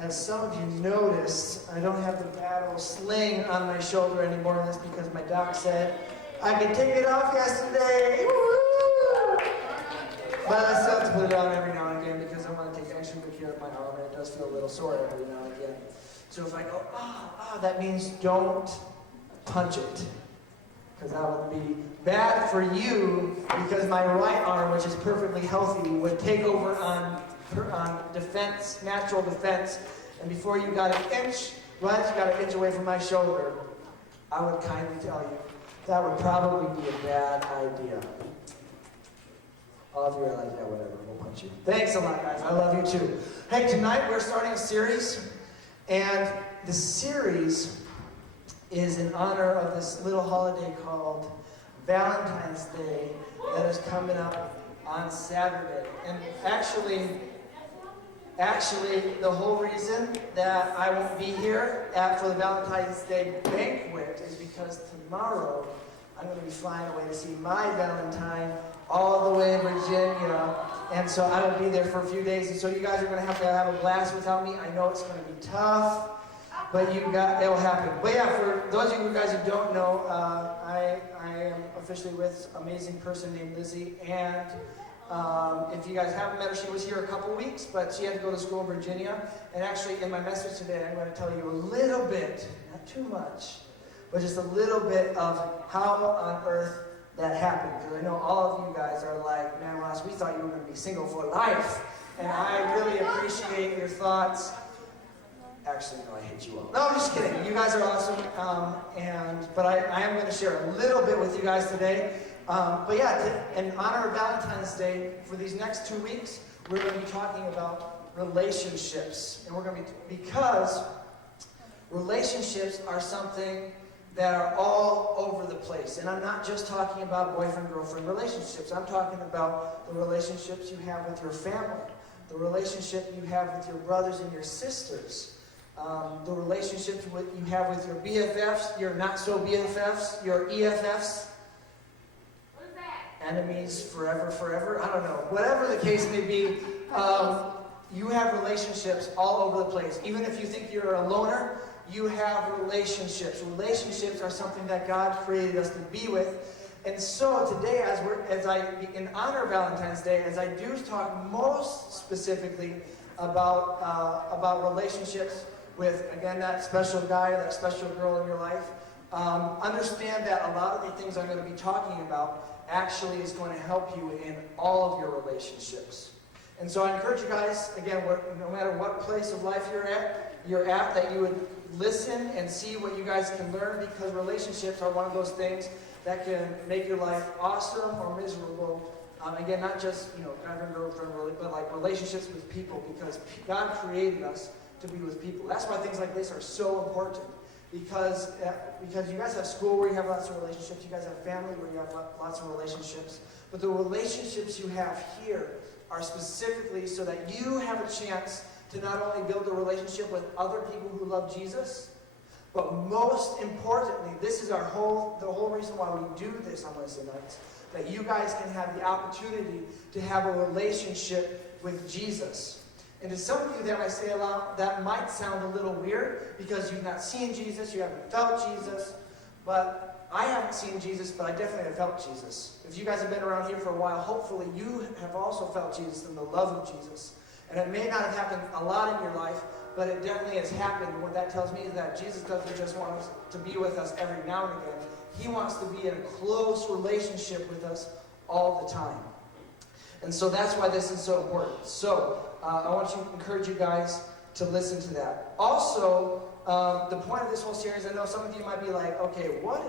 As some of you noticed, I don't have the battle sling on my shoulder anymore. That's because my doc said I could take it off yesterday. Woo! But I still have to put it on every now and again because I want to take extra good care of my arm, and it does feel a little sore every now and again. So if I go, that means don't punch it. Because that would be bad for you, because my right arm, which is perfectly healthy, would take over on defense, natural defense, and before you got an inch, right, you got an inch away from my shoulder, I would kindly tell you, that would probably be a bad idea. All of you are like, yeah, whatever, we'll punch you. Thanks a lot, guys. I love you too. Hey, tonight we're starting a series, and the series is in honor of this little holiday called Valentine's Day that is coming up on Saturday. And actually, the whole reason that I won't be here for the Valentine's Day banquet is because tomorrow I'm going to be flying away to see my Valentine all the way in Virginia. And so I will be there for a few days. And so you guys are going to have a blast without me. I know it's going to be tough, but it'll happen. But yeah, for those of you guys who don't know, I am officially with an amazing person named Lizzie. And if you guys haven't met her, she was here a couple weeks, but she had to go to school in Virginia. And actually, in my message today, I'm going to tell you a little bit, not too much, but just a little bit of how on earth that happened. Because I know all of you guys are like, man, Ross, we thought you were going to be single for life. And I really appreciate your thoughts. Actually, no, I hate you all. No, I'm just kidding. You guys are awesome. But I am going to share a little bit with you guys today. But yeah, in honor of Valentine's Day, for these next 2 weeks, we're going to be talking about relationships. And we're going to be, because relationships are something that are all over the place. And I'm not just talking about boyfriend-girlfriend relationships. I'm talking about the relationships you have with your family, the relationship you have with your brothers and your sisters, the relationships you have with your BFFs, your not-so BFFs, your EFFs, enemies forever, I don't know. Whatever the case may be, you have relationships all over the place. Even if you think you're a loner, you have relationships. Relationships are something that God created us to be with. And so today, in honor of Valentine's Day, as I do talk most specifically about relationships with, again, that special guy, that special girl in your life, understand that a lot of the things I'm going to be talking about actually is going to help you in all of your relationships. And so I encourage you guys, again, no matter what place of life you're at, that you would listen and see what you guys can learn, because relationships are one of those things that can make your life awesome or miserable. Again, not just, boyfriend, girlfriend, but like relationships with people, because God created us to be with people. That's why things like this are so important. Because you guys have school where you have lots of relationships, you guys have family where you have lots of relationships, but the relationships you have here are specifically so that you have a chance to not only build a relationship with other people who love Jesus, but most importantly, this is the whole reason why we do this on Wednesday nights, that you guys can have the opportunity to have a relationship with Jesus. And to some of you that I say aloud, that might sound a little weird because you've not seen Jesus, you haven't felt Jesus. But I haven't seen Jesus, but I definitely have felt Jesus. If you guys have been around here for a while, hopefully you have also felt Jesus and the love of Jesus. And it may not have happened a lot in your life, but it definitely has happened. And what that tells me is that Jesus doesn't just want us to be with us every now and again. He wants to be in a close relationship with us all the time. And so that's why this is so important. So I want to encourage you guys to listen to that. Also, the point of this whole series, I know some of you might be like, okay, what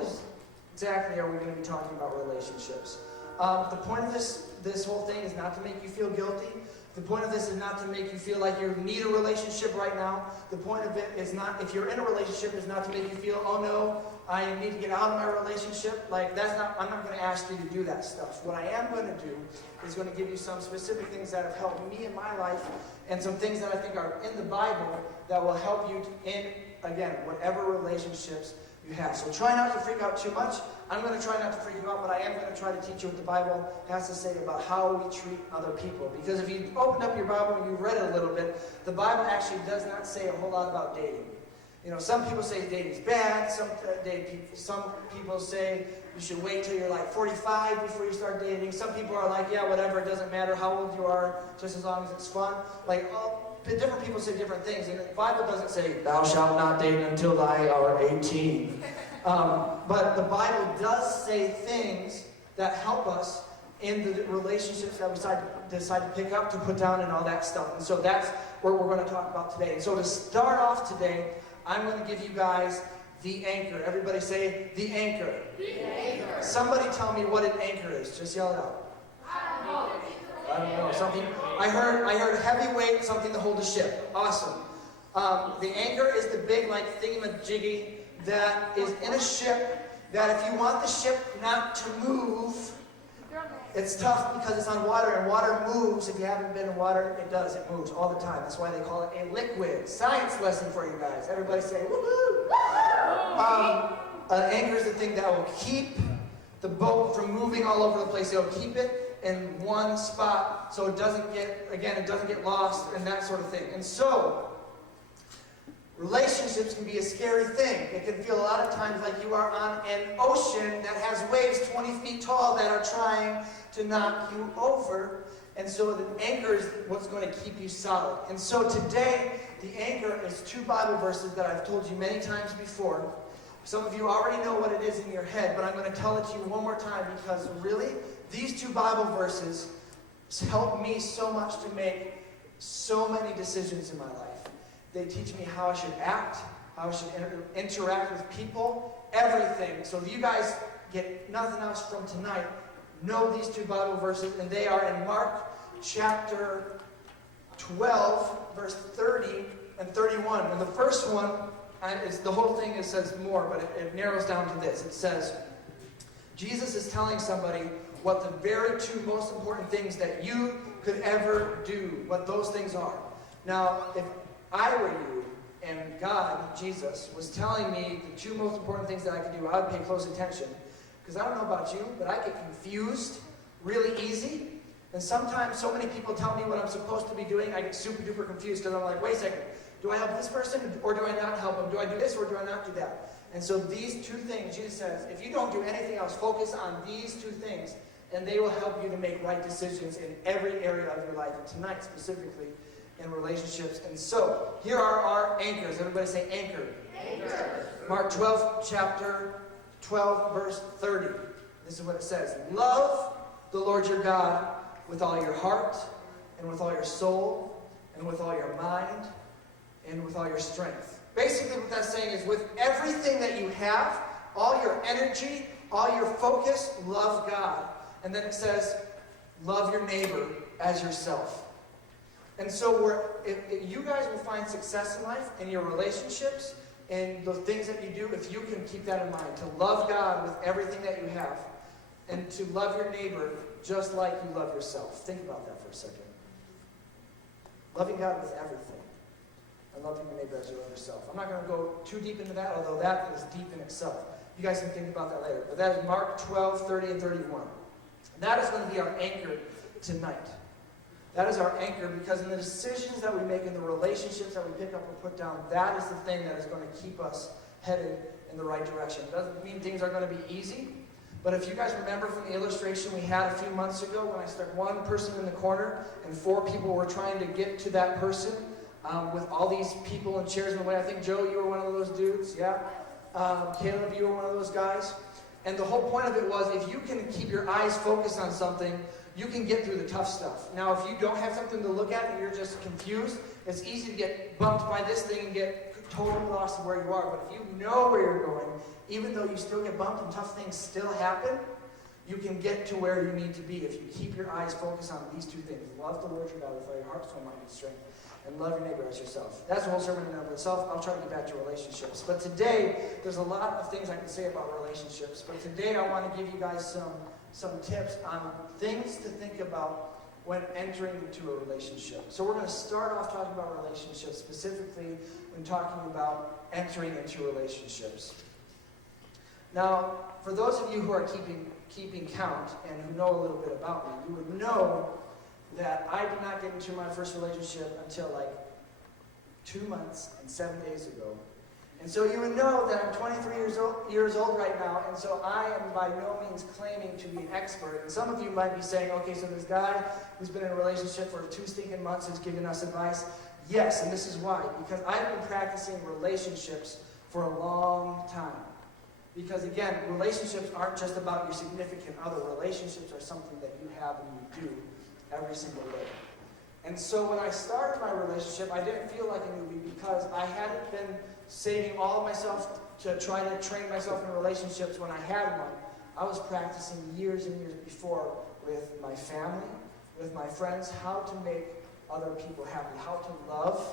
exactly are we going to be talking about relationships? The point of this whole thing is not to make you feel guilty. The point of this is not to make you feel like you need a relationship right now. The point of it is not, if you're in a relationship, is not to make you feel, oh no, I need to get out of my relationship. Like, I'm not going to ask you to do that stuff. What I am going to do is going to give you some specific things that have helped me in my life, and some things that I think are in the Bible that will help you in, again, whatever relationships you have. So try not to freak out too much. I'm going to try not to freak you out, but I am going to try to teach you what the Bible has to say about how we treat other people. Because if you opened up your Bible and you read it a little bit, the Bible actually does not say a whole lot about dating. You know, some people say dating's bad. Some people say you should wait till you're like 45 before you start dating. Some people are like, yeah, whatever, it doesn't matter how old you are, just as long as it's fun. Like, different people say different things. And the Bible doesn't say, thou shalt not date until thou art 18. But the Bible does say things that help us in the relationships that we decide to pick up, to put down, and all that stuff. And so that's what we're going to talk about today. And so to start off today, I'm going to give you guys the anchor. Everybody say, the anchor. The anchor. Somebody tell me what an anchor is. Just yell it out. I don't know. Something. I heard heavy weight, something to hold a ship. Awesome. The anchor is the big, like, thingamajiggy that is in a ship, that if you want the ship not to move, it's tough because it's on water, and water moves. If you haven't been in water, it does. It moves all the time. That's why they call it a liquid. Science lesson for you guys. Everybody say, woohoo! An anchor is the thing that will keep the boat from moving all over the place. It'll keep it in one spot so it doesn't get lost and that sort of thing. And so, relationships can be a scary thing. It can feel a lot of times like you are on an ocean that has waves 20 feet tall that are trying to knock you over. And so the anchor is what's going to keep you solid. And so today, the anchor is 2 Bible verses that I've told you many times before. Some of you already know what it is in your head, but I'm going to tell it to you one more time, because really, these 2 Bible verses help me so much to make so many decisions in my life. They teach me how I should act, how I should interact with people, everything. So if you guys get nothing else from tonight, know these 2 Bible verses, and they are in Mark chapter 12, verse 30 and 31. And the first one, the whole thing, it says more, but it narrows down to this. It says, Jesus is telling somebody what the very 2 most important things that you could ever do, what those things are. Now, if I were you, and God, Jesus, was telling me the 2 most important things that I could do, I would pay close attention. Because I don't know about you, but I get confused really easy. And sometimes so many people tell me what I'm supposed to be doing, I get super duper confused, because I'm like, wait a second, do I help this person or do I not help them? Do I do this or do I not do that? And so these 2 things, Jesus says, if you don't do anything else, focus on these 2 things, and they will help you to make right decisions in every area of your life. And tonight specifically, in relationships. And so, here are our anchors. Everybody say anchor. Anchor. Mark 12, chapter 12, verse 30. This is what it says. Love the Lord your God with all your heart, and with all your soul, and with all your mind, and with all your strength. Basically what that's saying is, with everything that you have, all your energy, all your focus, love God. And then it says, love your neighbor as yourself. And so if you guys will find success in life, in your relationships, and the things that you do, if you can keep that in mind, to love God with everything that you have, and to love your neighbor just like you love yourself. Think about that for a second. Loving God with everything, and loving your neighbor as you love yourself. I'm not going to go too deep into that, although that is deep in itself. You guys can think about that later. But that is Mark 12, 30, and 31. And that is going to be our anchor tonight. That is our anchor, because in the decisions that we make, in the relationships that we pick up or put down, that is the thing that is going to keep us headed in the right direction. It doesn't mean things are going to be easy, but if you guys remember from the illustration we had a few months ago, when I stuck 1 person in the corner and 4 people were trying to get to that person, with all these people and chairs in the way. I think, Joe, you were one of those dudes, yeah? Caleb, you were one of those guys. And the whole point of it was, if you can keep your eyes focused on something, you can get through the tough stuff. Now, if you don't have something to look at and you're just confused, it's easy to get bumped by this thing and get totally lost of where you are. But if you know where you're going, even though you still get bumped and tough things still happen, you can get to where you need to be if you keep your eyes focused on these 2 things. Love the Lord your God with all your heart, soul, mind, and strength, and love your neighbor as yourself. That's the whole sermon in and of itself. I'll try to get back to relationships. But today, there's a lot of things I can say about relationships. But today, I want to give you guys some tips on things to think about when entering into a relationship. So we're going to start off talking about relationships, specifically when talking about entering into relationships. Now, for those of you who are keeping count and who know a little bit about me, you would know that I did not get into my first relationship until like 2 months and 7 days ago. And so you would know that I'm 23 years old right now, and so I am by no means claiming to be an expert. And some of you might be saying, okay, so this guy who's been in a relationship for 2 stinking months is giving us advice. Yes, and this is why. Because I've been practicing relationships for a long time. Because again, relationships aren't just about your significant other. Relationships are something that you have and you do every single day. And so when I started my relationship, I didn't feel like a newbie because I hadn't been saving all of myself to try to train myself in relationships when I had one. I was practicing years and years before with my family, with my friends, how to make other people happy, how to love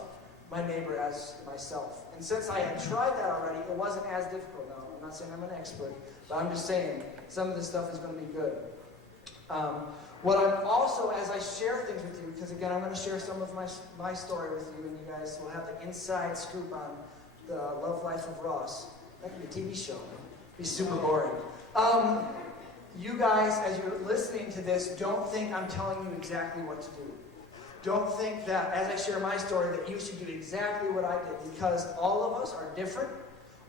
my neighbor as myself. And since I had tried that already, it wasn't as difficult. Now, I'm not saying I'm an expert, but I'm just saying some of this stuff is going to be good. What I'm also, as I share things with you, because again, I'm going to share some of my story with you, and you guys will have the inside scoop on the Love Life of Ross. That could be a TV show. It'd be super boring. You guys, as you're listening to this, don't think I'm telling you exactly what to do. Don't think that, as I share my story, that you should do exactly what I did, because all of us are different.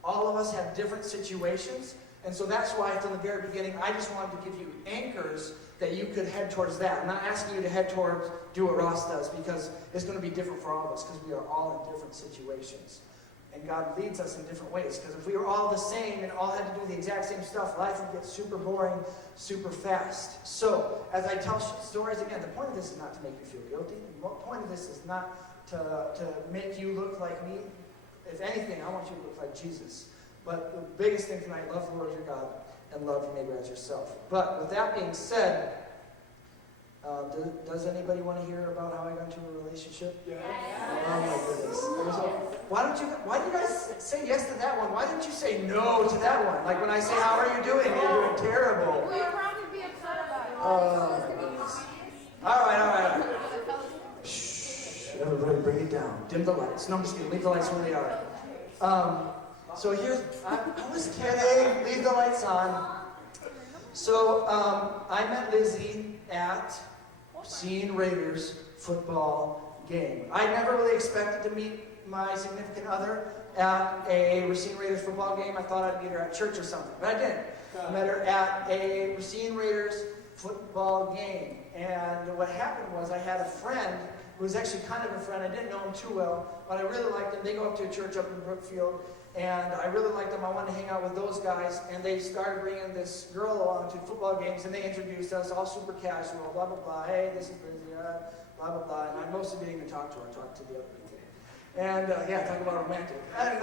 All of us have different situations. And so that's why from the very beginning, I just wanted to give you anchors that you could head towards that. I'm not asking you to head towards do what Ross does, because it's going to be different for all of us, because we are all in different situations. And God leads us in different ways, because if we were all the same and all had to do the exact same stuff, life would get super boring, super fast. So, as I tell stories again, the point of this is not to make you feel guilty. The point of this is not to make you look like me. If anything, I want you to look like Jesus. But the biggest thing tonight, love the Lord your God and love your neighbor as yourself. But with that being said, does anybody want to hear about how I got into a relationship? Yes. Oh my goodness. Why do you guys say yes to that one? Why didn't you say no to that one? Like when I say, how are you doing? You're doing terrible. Well, you're probably be upset about it. All right. Shh, everybody bring it down. Dim the lights. No, I'm just kidding. Leave the lights where they are. So here's, I was kidding. Leave the lights on. So I met Lizzie at Racine Raiders football game. I never really expected to meet my significant other at a Racine Raiders football game. I thought I'd meet her at church or something, but I didn't. I met her at a Racine Raiders football game. And what happened was I had a friend who was actually kind of a friend. I didn't know him too well, but I really liked him. They go up to a church up in Brookfield, and I really liked them. I wanted to hang out with those guys, and they started bringing this girl along to football games, and they introduced us, all super casual, blah, blah, blah. Hey, this is Lizzie, blah, blah, blah. And I mostly didn't even talk to her. I talked to the other people. And, talk about romantic. And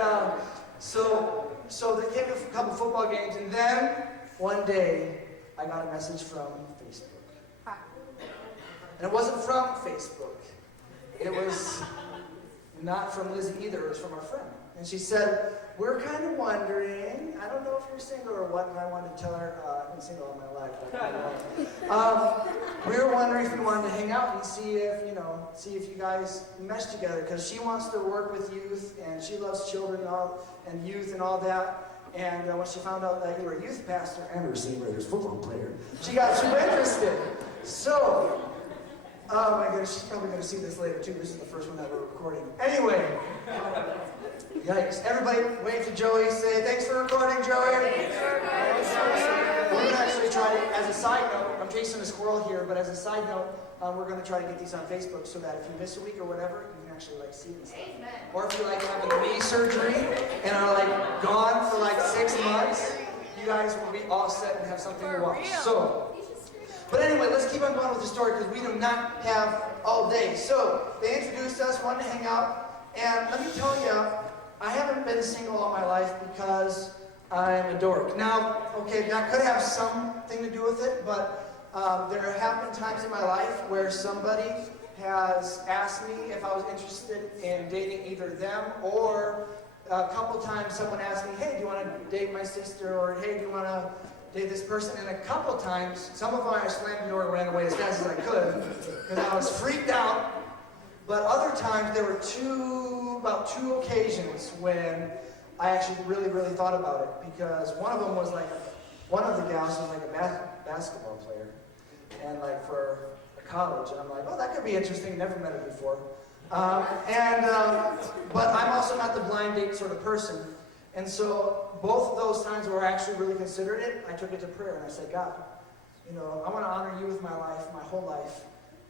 so they came to a couple football games, and then one day I got a message from Facebook. And it wasn't from Facebook. It was not from Lizzie either. It was from our friend. And she said, we're kind of wondering, I don't know if you're single or what, and I wanted to tell her, I've been single all my life. We were wondering if we wanted to hang out and see if you guys mesh together, because she wants to work with youth, and she loves children and youth and all that. And when she found out that you were a youth pastor and a Racine Raiders football player, she got super interested. So, oh my goodness, she's probably going to see this later too. This is the first one that we're recording. Anyway. Yikes. Everybody wave to Joey. Say, thanks for recording, Joey. Thanks for recording. We're going to actually try to, as a side note, I'm chasing a squirrel here, but as a side note, we're going to try to get these on Facebook so that if you miss a week or whatever, you can actually see this. Amen. Or if you have a knee surgery and are gone for 6 months, you guys will be all set and have something to watch. So, but anyway, let's keep on going with the story because we do not have all day. So, they introduced us, wanted to hang out, and let me tell you, I haven't been single all my life because I'm a dork. Now, okay, that could have something to do with it, but there have been times in my life where somebody has asked me if I was interested in dating either them, or a couple times someone asked me, hey, do you want to date my sister, or hey, do you want to date this person? And a couple times, some of them I slammed the door and ran away as fast as I could because I was freaked out. But other times there were about two occasions when I actually really, really thought about it because one of them was like, one of the gals was like a basketball player, and like for college, and I'm like, oh, that could be interesting. Never met her before, but I'm also not the blind date sort of person, and so both of those times where I actually really considered it, I took it to prayer and I said, God, you know, I want to honor you with my life, my whole life.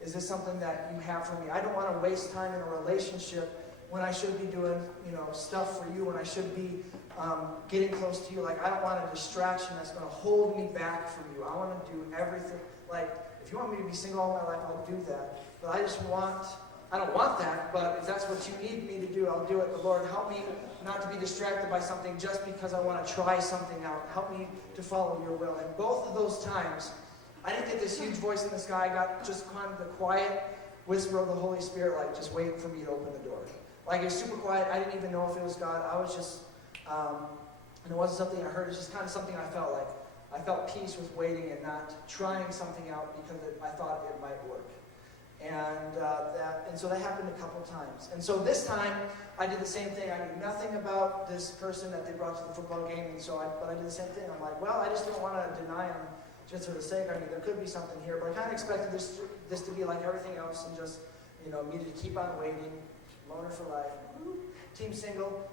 Is this something that you have for me? I don't want to waste time in a relationship when I should be doing, you know, stuff for you, when I should be getting close to you. Like, I don't want a distraction that's going to hold me back from you. I want to do everything. Like, if you want me to be single all my life, I'll do that. But I don't want that, but if that's what you need me to do, I'll do it. But Lord, help me not to be distracted by something just because I want to try something out. Help me to follow your will. And both of those times, I didn't get this huge voice in the sky. I got just kind of the quiet whisper of the Holy Spirit, like just waiting for me to open the door. Like, it was super quiet. I didn't even know if it was God. I was just, and it wasn't something I heard. It was just kind of something I felt like. I felt peace with waiting and not trying something out because I thought it might work. And so that happened a couple times. And so this time, I did the same thing. I knew nothing about this person that they brought to the football game, but I did the same thing. I'm like, well, I just don't want to deny him just for the sake. I mean, there could be something here, but I kind of expected this to be like everything else and just, you know, me to keep on waiting. Loner for life. Team single.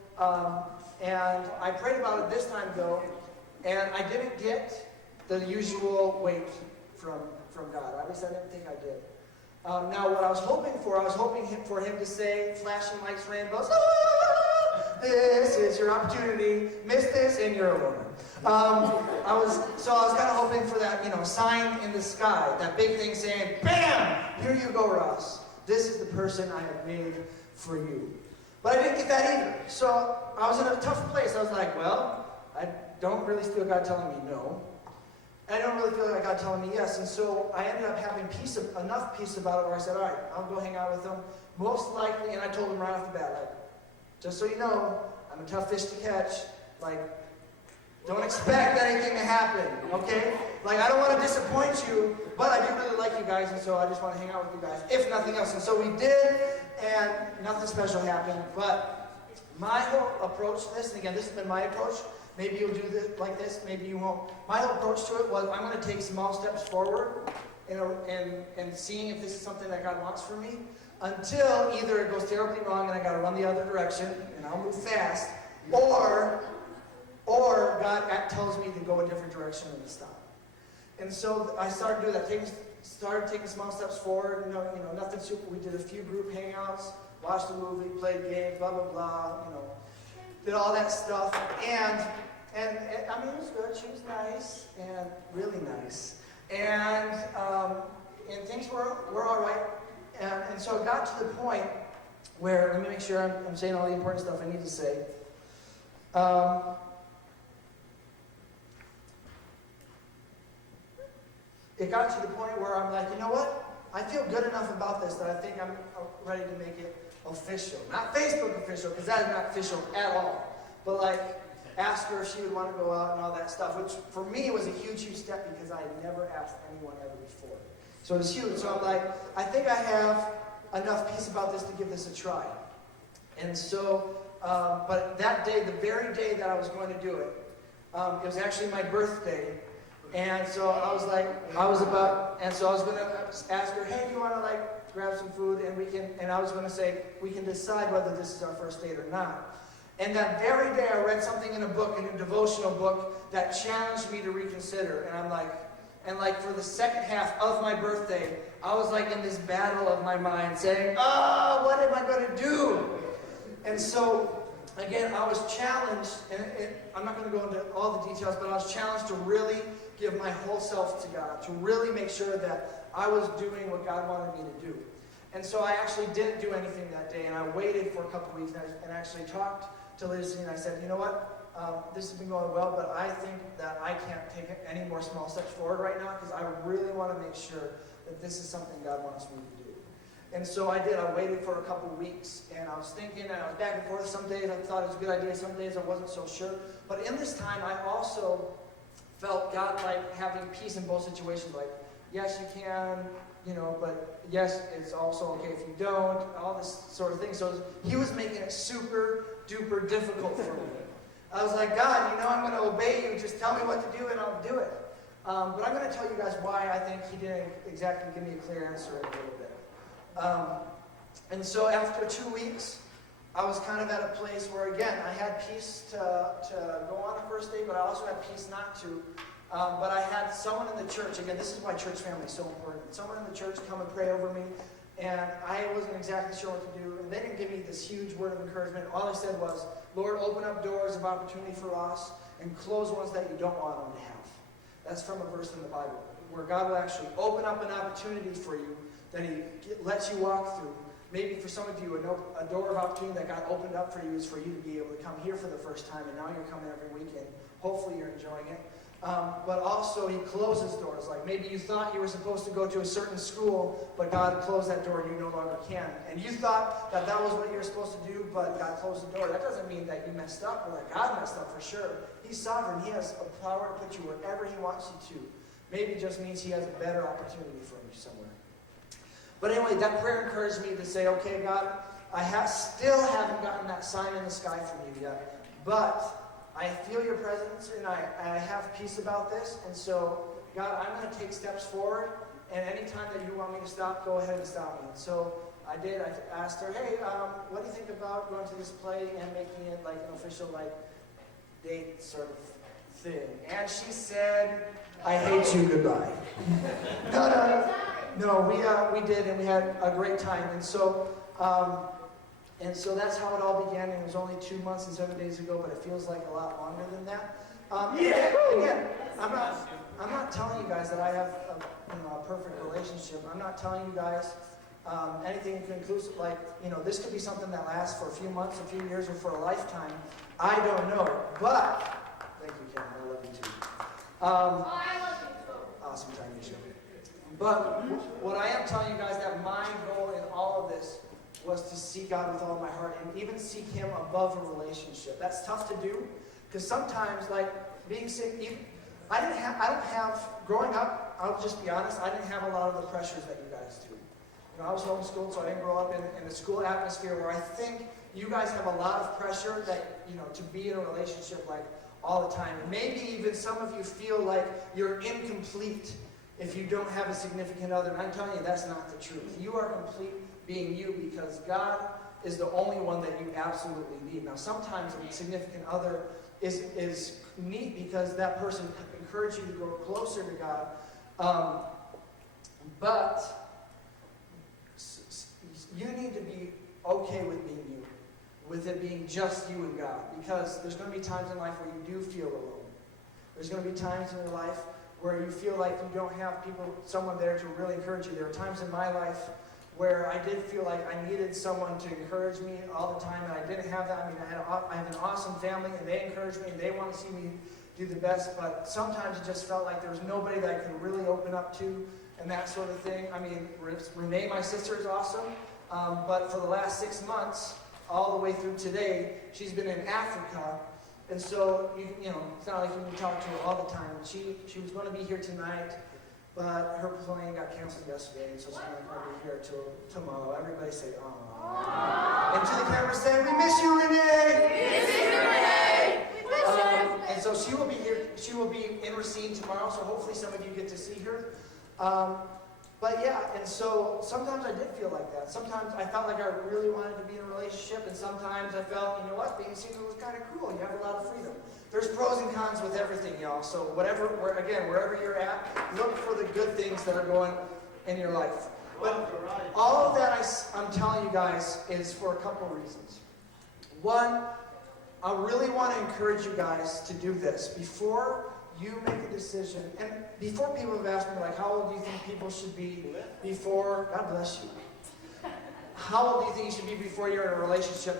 And I prayed about it this time, though, and I didn't get the usual wait from God. At least I didn't think I did. Now, what I was hoping for him to say, flashing lights, rainbows, this is your opportunity, miss this, and you're a loner. I was kind of hoping for that, you know, sign in the sky, that big thing saying, bam, here you go, Ross. This is the person I have made for you. But I didn't get that either. So I was in a tough place. I was like, well, I don't really feel God telling me no. And I don't really feel like God telling me yes. And so I ended up having enough peace about it where I said, all right, I'll go hang out with them. Most likely, and I told him right off the bat, like, just so you know, I'm a tough fish to catch. Like, don't expect anything to happen, okay? Like, I don't want to disappoint you, but I do really like you guys, and so I just want to hang out with you guys, if nothing else. And so we did, and nothing special happened. But my whole approach to this, and again, this has been my approach. Maybe you'll do this like this, maybe you won't. My whole approach to it was, I'm going to take small steps forward and seeing if this is something that God wants for me, until either it goes terribly wrong and I got to run the other direction, and I'll move fast, or God tells me to go a different direction and to stop. And so I started doing that. Started taking small steps forward. You know, nothing super. We did a few group hangouts, watched a movie, played games, blah blah blah. You know, did all that stuff. And I mean, it was good. She was nice and really nice. And things were all right. And so it got to the point where, let me make sure I'm saying all the important stuff I need to say. It got to the point where I'm like, you know what? I feel good enough about this that I think I'm ready to make it official. Not Facebook official, because that is not official at all. But like, ask her if she would want to go out and all that stuff, which for me was a huge, huge step because I had never asked anyone ever before. So it was huge. So I'm like, I think I have enough peace about this to give this a try. And so, but that day, the very day that I was going to do it, it was actually my birthday. And so I was going to ask her, hey, do you want to like grab some food and I was going to say, we can decide whether this is our first date or not. And that very day I read something in a devotional book that challenged me to reconsider. And I'm like, for the second half of my birthday, I was like in this battle of my mind saying, oh, what am I going to do? And so, again, I was challenged, and I'm not going to go into all the details, but I was challenged to really give my whole self to God, to really make sure that I was doing what God wanted me to do. And so I actually didn't do anything that day, and I waited for a couple weeks, and I actually talked to Lizzie, and I said, you know what, this has been going well, but I think that I can't take any more small steps forward right now, because I really want to make sure that this is something God wants me to do. And so I did. I waited for a couple weeks, and I was thinking, and I was back and forth. Some days I thought it was a good idea, some days I wasn't so sure. But in this time, I also felt God like having peace in both situations, like, yes, you can, you know, but yes, it's also okay if you don't, all this sort of thing. So he was making it super duper difficult for me. I was like, God, I'm going to obey you. Just tell me what to do and I'll do it. But I'm going to tell you guys why I think he didn't exactly give me a clear answer in a little bit. And so after 2 weeks, I was kind of at a place where, again, I had peace to go on a first date, but I also had peace not to. But I had someone in the church, again, this is why church family is so important. Someone in the church come and pray over me, and I wasn't exactly sure what to do. And they didn't give me this huge word of encouragement. All they said was, Lord, open up doors of opportunity for us and close ones that you don't want them to have. That's from a verse in the Bible, where God will actually open up an opportunity for you that he lets you walk through. Maybe for some of you, a door of opportunity that God opened up for you is for you to be able to come here for the first time, and now you're coming every weekend. Hopefully you're enjoying it. But also he closes doors. Like maybe you thought you were supposed to go to a certain school, but God closed that door and you no longer can. And you thought that was what you were supposed to do, but God closed the door. That doesn't mean that you messed up or that God messed up for sure. He's sovereign. He has a power to put you wherever he wants you to. Maybe it just means he has a better opportunity for you somewhere. But anyway, that prayer encouraged me to say, okay, God, I still haven't gotten that sign in the sky from you yet, but I feel your presence, and I have peace about this, and so, God, I'm going to take steps forward, and anytime that you want me to stop, go ahead and stop me. And so I did. I asked her, hey, what do you think about going to this play and making it like an official date sort of thing? And she said, I hate you, goodbye. No, we did, and we had a great time. And so that's how it all began. And it was only 2 months and 7 days ago, but it feels like a lot longer than that. Again, I'm not telling you guys that I have a perfect relationship. I'm not telling you guys anything conclusive. This could be something that lasts for a few months, a few years, or for a lifetime. I don't know. But thank you, Karen. I love you too. I love you too. Awesome time, Misha. But what I am telling you guys, that my goal in all of this was to seek God with all my heart and even seek him above a relationship. That's tough to do because sometimes, being sick, growing up, I'll just be honest, I didn't have a lot of the pressures that you guys do. I was homeschooled, so I didn't grow up in a school atmosphere where I think you guys have a lot of pressure that, to be in a relationship all the time. And maybe even some of you feel like you're incomplete if you don't have a significant other. And I'm telling you, that's not the truth. You are complete being you because God is the only one that you absolutely need. Now, sometimes a significant other is neat because that person encourages you to grow closer to God. But you need to be okay with being you, with it being just you and God, because there's going to be times in life where you do feel alone. There's going to be times in your life where you feel like you don't have someone there to really encourage you. There were times in my life where I did feel like I needed someone to encourage me all the time, and I didn't have that. I have an awesome family, and they encourage me, and they want to see me do the best, but sometimes it just felt like there was nobody that I could really open up to, and that sort of thing. Renee, my sister, is awesome, but for the last 6 months, all the way through today, she's been in Africa. And so, it's not like you can talk to her all the time. She was going to be here tonight, but her plane got canceled yesterday, and so she's not going to be here till tomorrow. Everybody say, "Aww." And to the camera say, "We miss you, Renee." We miss you, Renee. We miss you. And so she will be here. She will be in Racine tomorrow. So hopefully some of you get to see her. But yeah, and so sometimes I did feel like that. Sometimes I felt like I really wanted to be in a relationship, and sometimes I felt, being single was kind of cool. You have a lot of freedom. There's pros and cons with everything, y'all. So wherever you're at, look for the good things that are going in your life. But all of that I'm telling you guys is for a couple of reasons. One, I really want to encourage you guys to do this. Before you make a decision, and before people have asked me, how old do you think people should be before, God bless you, how old do you think you should be before you're in a relationship?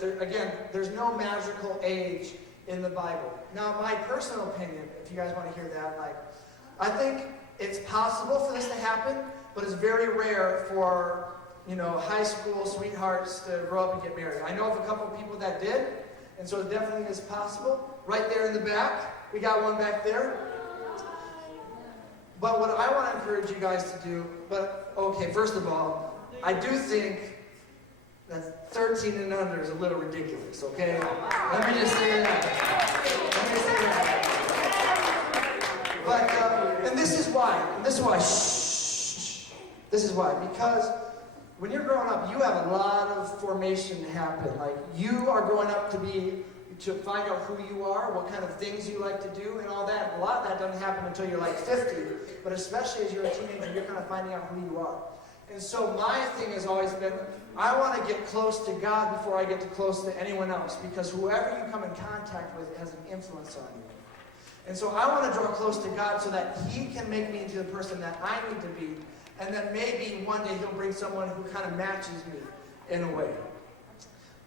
There's no magical age in the Bible. Now, my personal opinion, if you guys want to hear that, I think it's possible for this to happen, but it's very rare for, high school sweethearts to grow up and get married. I know of a couple of people that did, and so it definitely is possible. Right there in the back, we got one back there. But what I want to encourage you guys to do, first of all, I do think that 13 and under is a little ridiculous, okay? Let me just say that. this is why, shh. This is why, because when you're growing up, you have a lot of formation happen. Like, you are growing up to find out who you are, what kind of things you like to do, and all that. A lot of that doesn't happen until you're like 50, but especially as you're a teenager, you're kind of finding out who you are. And so my thing has always been, I want to get close to God before I get close to anyone else, because whoever you come in contact with has an influence on you. And so I want to draw close to God so that He can make me into the person that I need to be, and then maybe one day He'll bring someone who kind of matches me in a way.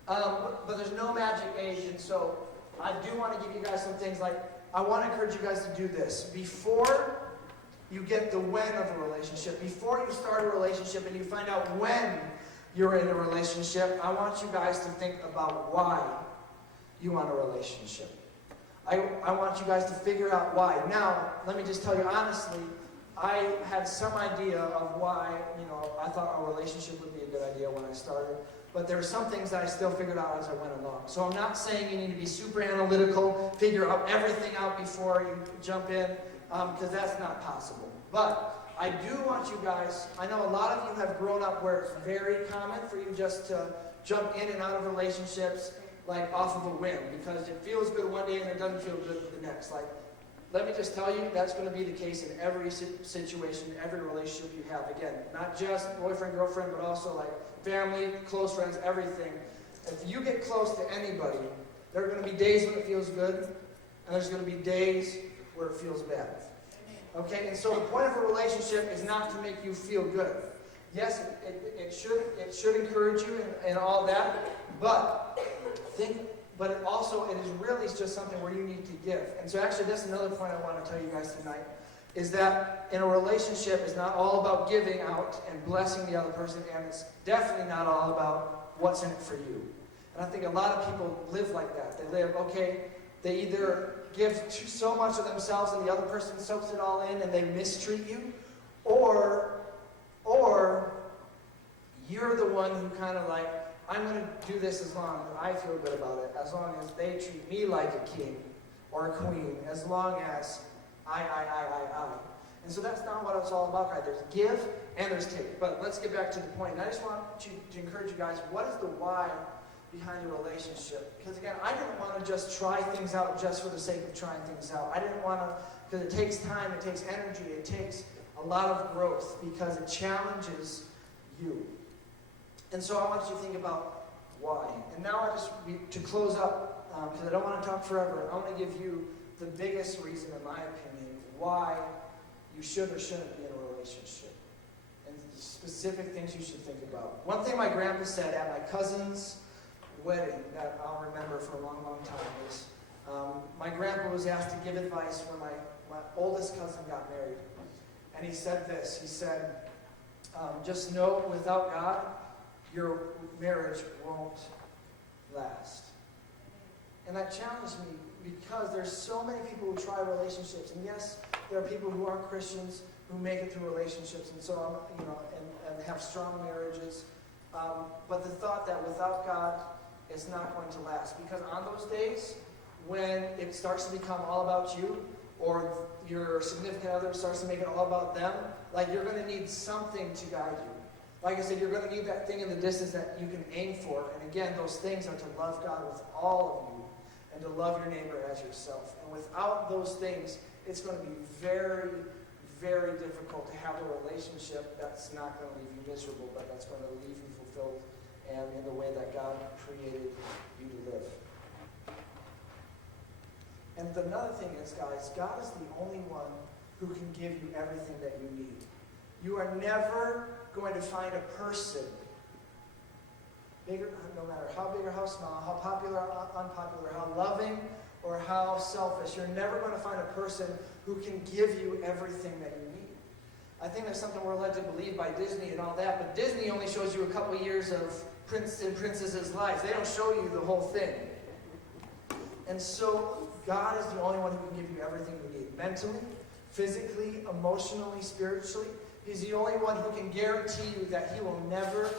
But there's no magic age, and so I do want to give you guys some things. Like, I want to encourage you guys to do this. Before you get the when of a relationship, before you start a relationship and you find out when you're in a relationship, I want you guys to think about why you want a relationship. I want you guys to figure out why. Now, let me just tell you honestly, I had some idea of why, I thought a relationship would be a good idea when I started. But there are some things that I still figured out as I went along. So I'm not saying you need to be super analytical, figure out everything out before you jump in, because that's not possible. But I do want you guys, I know a lot of you have grown up where it's very common for you just to jump in and out of relationships like off of a whim, because it feels good one day and it doesn't feel good the next. Like, let me just tell you, that's going to be the case in every situation, every relationship you have. Again, not just boyfriend, girlfriend, but also like family, close friends, everything. If you get close to anybody, there are going to be days when it feels good, and there's going to be days where it feels bad. Okay, and so the point of a relationship is not to make you feel good. Yes, it should encourage you and all that, but it also is really just something where you need to give. And so actually that's another point I want to tell you guys tonight, is that in a relationship it's not all about giving out and blessing the other person, and it's definitely not all about what's in it for you. And I think a lot of people live like that. They live, they either give so much of themselves and the other person soaks it all in and they mistreat you, or you're the one who kind of like, I'm going to do this as long as I feel good about it, as long as they treat me like a king or a queen, as long as I. And so that's not what it's all about, guys. There's give and there's take. But let's get back to the point. And I just want to encourage you guys, what is the why behind a relationship? Because again, I didn't want to just try things out just for the sake of trying things out. I didn't want to, because it takes time, it takes energy, it takes a lot of growth, because it challenges you. And so I want you to think about why. And now to close up, because I don't want to talk forever, I want to give you the biggest reason, in my opinion, why you should or shouldn't be in a relationship. And specific things you should think about. One thing my grandpa said at my cousin's wedding that I'll remember for a long, long time is, my grandpa was asked to give advice when my oldest cousin got married. And he said this, he said, just know without God, your marriage won't last. And that challenged me, because there's so many people who try relationships, and yes, there are people who aren't Christians who make it through relationships, and so and have strong marriages. But the thought that without God, it's not going to last, because on those days when it starts to become all about you, or your significant other starts to make it all about them, like, you're going to need something to guide you. Like I said, you're going to need that thing in the distance that you can aim for. And again, those things are to love God with all of you and to love your neighbor as yourself. And without those things, it's going to be very, very difficult to have a relationship that's not going to leave you miserable, but that's going to leave you fulfilled and in the way that God created you to live. And another thing is, guys, God is the only one who can give you everything that you need. You are never going to find a person, bigger, no matter how big or how small, how popular or unpopular, how loving or how selfish, you're never going to find a person who can give you everything that you need. I think that's something we're led to believe by Disney and all that, but Disney only shows you a couple years of prince and princess's life. They don't show you the whole thing. And so God is the only one who can give you everything you need, mentally, physically, emotionally, spiritually. He's the only one who can guarantee you that He will never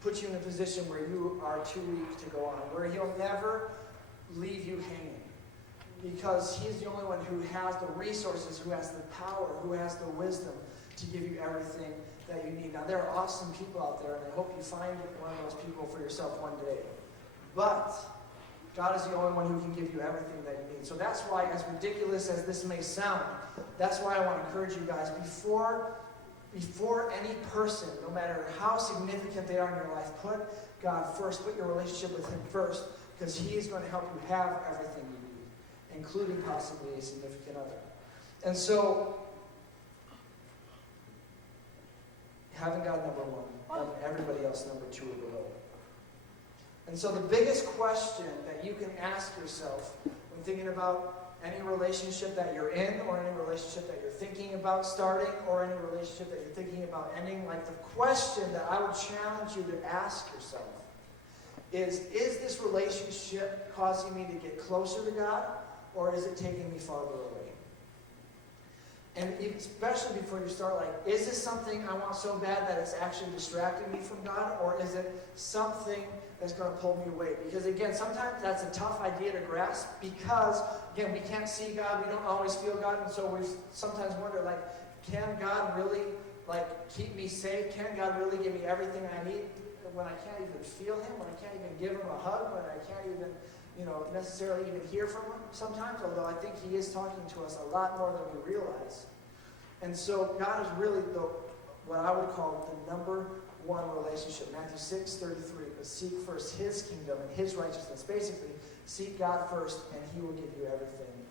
put you in a position where you are too weak to go on, where He'll never leave you hanging. because he's the only one who has the resources, who has the power, who has the wisdom to give you everything that you need. Now, there are awesome people out there, and I hope you find one of those people for yourself one day. But God is the only one who can give you everything that you need. So that's why, as ridiculous as this may sound, that's why I want to encourage you guys, before any person, no matter how significant they are in your life, put God first. Put your relationship with him first, because he is going to help you have everything you need, including possibly a significant other. And so, having God number one, having everybody else number two or below. And so the biggest question that you can ask yourself when thinking about any relationship that you're in, or any relationship that you're thinking about starting, or any relationship that you're thinking about ending, like the question that I would challenge you to ask yourself is this relationship causing me to get closer to God, or is it taking me farther away? And especially before you start, like, is this something I want so bad that it's actually distracting me from God, or is it something that's going to pull me away? Because again, sometimes that's a tough idea to grasp, because again, we can't see God, we don't always feel God, and so we sometimes wonder, like, can God really, like, keep me safe? Can God really give me everything I need when I can't even feel him, when I can't even give him a hug, when I can't even, necessarily even hear from him sometimes, although I think he is talking to us a lot more than we realize. And so God is really what I would call the number one relationship. Matthew 6:33, but seek first his kingdom and his righteousness. Basically, seek God first, and he will give you everything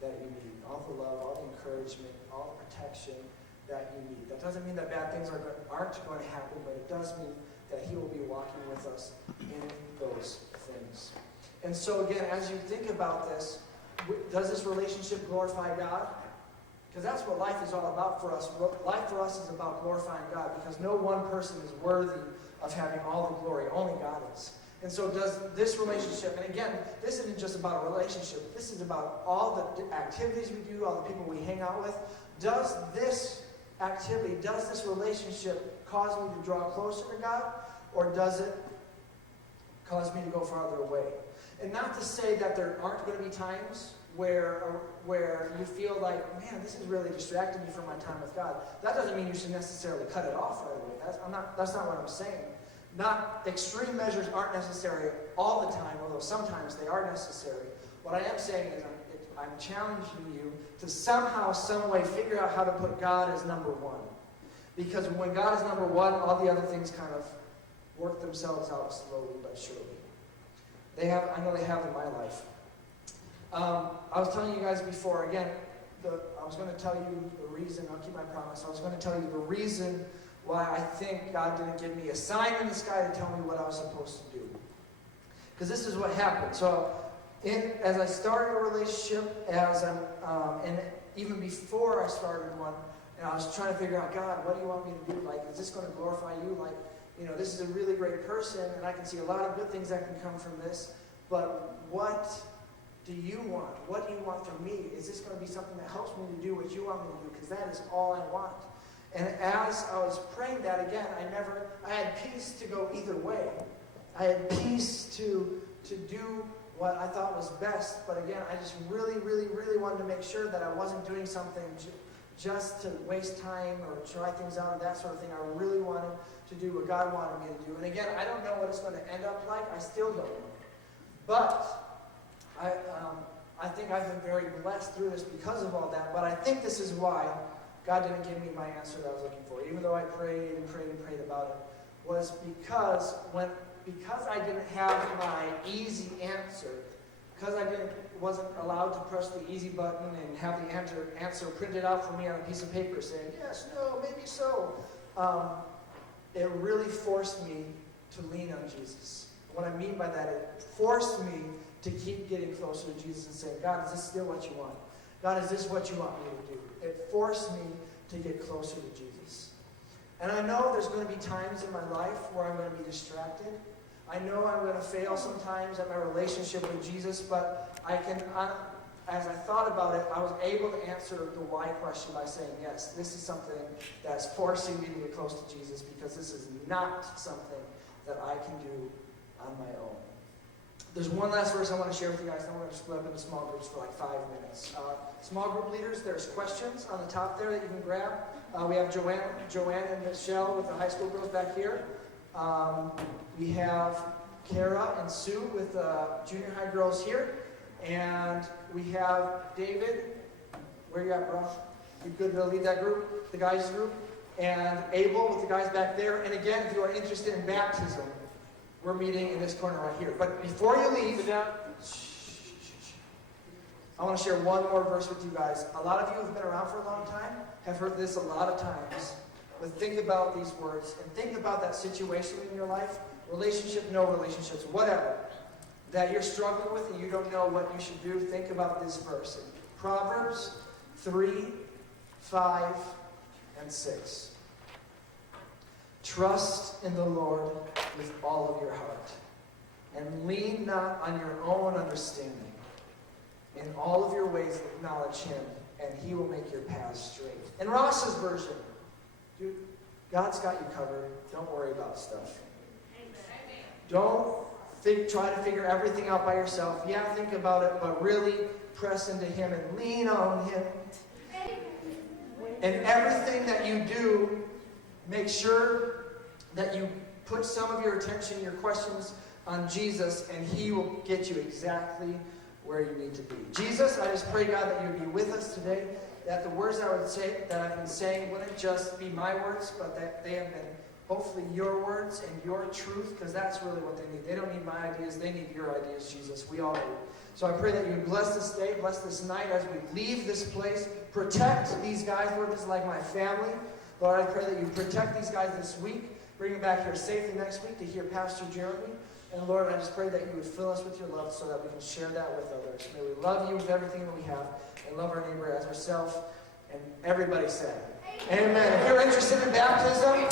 that you need. All the love, all the encouragement, all the protection that you need. That doesn't mean that bad things aren't going to happen, but it does mean that he will be walking with us in those things. And so again, as you think about this, does this relationship glorify God? Because that's what life is all about for us. Life for us is about glorifying God, because no one person is worthy of having all the glory. Only God is. And so does this relationship, and again, this isn't just about a relationship. This is about all the activities we do, all the people we hang out with. Does this activity, does this relationship cause me to draw closer to God, or does it cause me to go farther away? And not to say that there aren't going to be times where you feel like, man, this is really distracting me from my time with God. That doesn't mean you should necessarily cut it off right away. That's not what I'm saying. Extreme measures aren't necessary all the time, although sometimes they are necessary. What I am saying is I'm challenging you to somehow, some way, figure out how to put God as number one. Because when God is number one, all the other things kind of work themselves out slowly but surely. I know they have in my life. I was telling you guys before, again, I was going to tell you the reason, I'll keep my promise, I was going to tell you the reason why I think God didn't give me a sign in the sky to tell me what I was supposed to do. Because this is what happened. So, as I started a relationship, and even before I started one, and I was trying to figure out, God, what do you want me to do? Like, is this going to glorify you? Like, this is a really great person, and I can see a lot of good things that can come from this, but what do you want? What do you want from me? Is this going to be something that helps me to do what you want me to do? Because that is all I want. And as I was praying that again, I had peace to go either way. I had peace to do what I thought was best, but again, I just really, really, really wanted to make sure that I wasn't doing something just to waste time or try things out or that sort of thing. I really wanted to do what God wanted me to do. And again, I don't know what it's going to end up like. I still don't know. But I think I've been very blessed through this because of all that. But I think this is why God didn't give me my answer that I was looking for. Even though I prayed and prayed and prayed about it, was because I didn't have my easy answer, because I wasn't allowed to press the easy button and have the answer printed out for me on a piece of paper saying, yes, no, maybe so. It really forced me to lean on Jesus. What I mean by that, it forced me to keep getting closer to Jesus and saying, God, is this still what you want? God, is this what you want me to do? It forced me to get closer to Jesus. And I know there's going to be times in my life where I'm going to be distracted. I know I'm going to fail sometimes at my relationship with Jesus, but as I thought about it, I was able to answer the why question by saying, yes, this is something that's forcing me to get close to Jesus, because this is not something that I can do on my own. There's one last verse I want to share with you guys, then we're going to split up into small groups for like 5 minutes. Small group leaders, there's questions on the top there that you can grab. We have Joanne and Michelle with the high school girls back here. We have Kara and Sue with the junior high girls here. And we have David. Where you at, bro? You good to lead that group, the guys group? And Abel with the guys back there. And again, if you are interested in baptism, we're meeting in this corner right here. But before you leave, I want to share one more verse with you guys. A lot of you who have been around for a long time have heard this a lot of times. But think about these words and think about that situation in your life, relationship, no relationships, whatever, that you're struggling with and you don't know what you should do. Think about this verse. Proverbs 3, 5, and 6. Trust in the Lord with all of your heart, and lean not on your own understanding. In all of your ways acknowledge him, and he will make your path straight. In Ross's version, dude, God's got you covered. Don't worry about stuff. Don't try to figure everything out by yourself. Yeah, think about it, but really press into him and lean on him. And everything that you do, make sure that you put some of your attention, your questions on Jesus, and he will get you exactly where you need to be. Jesus, I just pray, God, that you would be with us today, that the words that I've been saying wouldn't just be my words, but that they have been hopefully your words and your truth, because that's really what they need. They don't need my ideas, they need your ideas, Jesus. We all do. So I pray that you would bless this day, bless this night as we leave this place. Protect these guys, Lord. This is like my family. Lord, I pray that you protect these guys this week. Bring them back here safely next week to hear Pastor Jeremy. And Lord, I just pray that you would fill us with your love so that we can share that with others. May we love you with everything that we have and love our neighbor as ourselves. And everybody said, amen. If you're interested in baptism,